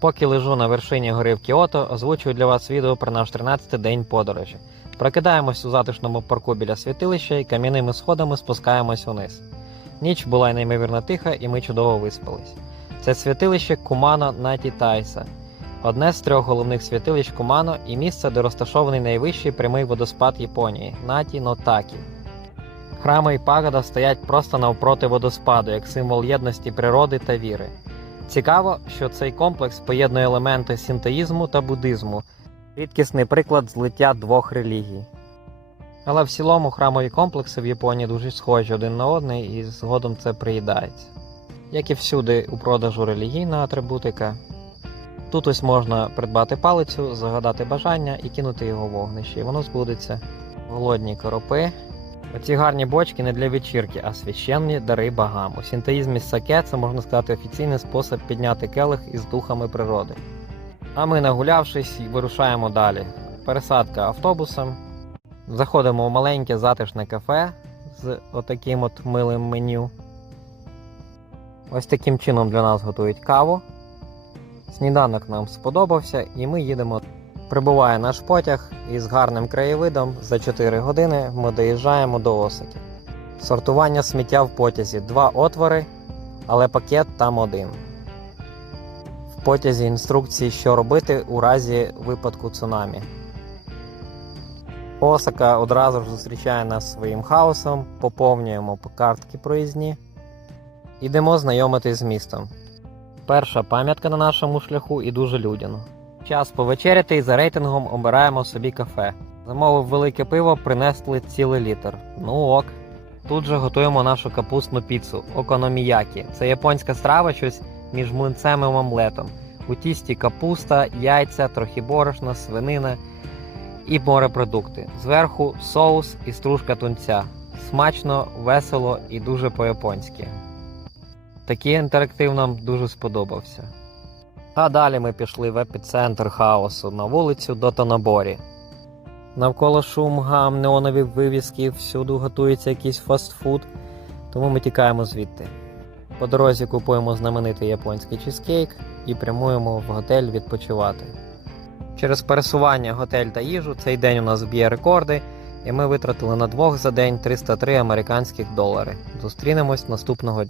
Поки лежу на вершині гори в Кіото, озвучую для вас відео про наш 13-й день подорожі. Прокидаємось у затишному парку біля святилища і кам'яними сходами спускаємось униз. Ніч була неймовірно тиха, і ми чудово виспались. Це святилище Кумано Наті Тайса, одне з трьох головних святилищ Кумано і місце, де розташований найвищий прямий водоспад Японії Наті Нотакі. Храми і пагода стоять просто навпроти водоспаду, як символ єдності природи та віри. Цікаво, що цей комплекс поєднує елементи синтоїзму та буддизму, рідкісний приклад злиття двох релігій. Але в цілому храмові комплекси в Японії дуже схожі один на одний і згодом це приїдається. Як і всюди у продажу релігійна атрибутика. Тут ось можна придбати палицю, загадати бажання і кинути його в вогнище, і воно збудеться. Голодні коропи. Оці гарні бочки не для вечірки, а священні дари богам. У синтеїзмі саке це можна сказати офіційний спосіб підняти келих із духами природи. А ми, нагулявшись, вирушаємо далі. Пересадка автобусом. Заходимо в маленьке затишне кафе з отаким от милим меню. Ось таким чином для нас готують каву. Сніданок нам сподобався, і ми їдемо. Прибуває наш потяг із гарним краєвидом. За 4 години ми доїжджаємо до Осаки. Сортування сміття в потязі. Два отвори, але пакет там один. В потязі інструкції, що робити у разі випадку цунамі. Осака одразу ж зустрічає нас своїм хаосом, поповнюємо картки проїзні. Ідемо знайомитись з містом. Перша пам'ятка на нашому шляху і дуже людяно. Час повечеряти і за рейтингом обираємо собі кафе. Замовив велике пиво, принесли цілий літр. Ну ок. Тут же готуємо нашу капустну піцу окономіякі. Це японська страва, щось між млинцем і омлетом. У тісті капуста, яйця, трохи борошна, свинина і морепродукти. Зверху соус і стружка тунця. Смачно, весело і дуже по-японськи. Такий інтерактив нам дуже сподобався. А далі ми пішли в епіцентр хаосу на вулицю до Тоноборі. Навколо шум, гам, неонові вивіски, всюди готується якийсь фастфуд, тому ми тікаємо звідти. По дорозі купуємо знаменитий японський чизкейк і прямуємо в готель відпочивати. Через пересування готель та їжу цей день у нас б'є рекорди, і ми витратили на двох за день 303 американських долари. Зустрінемось наступного дня.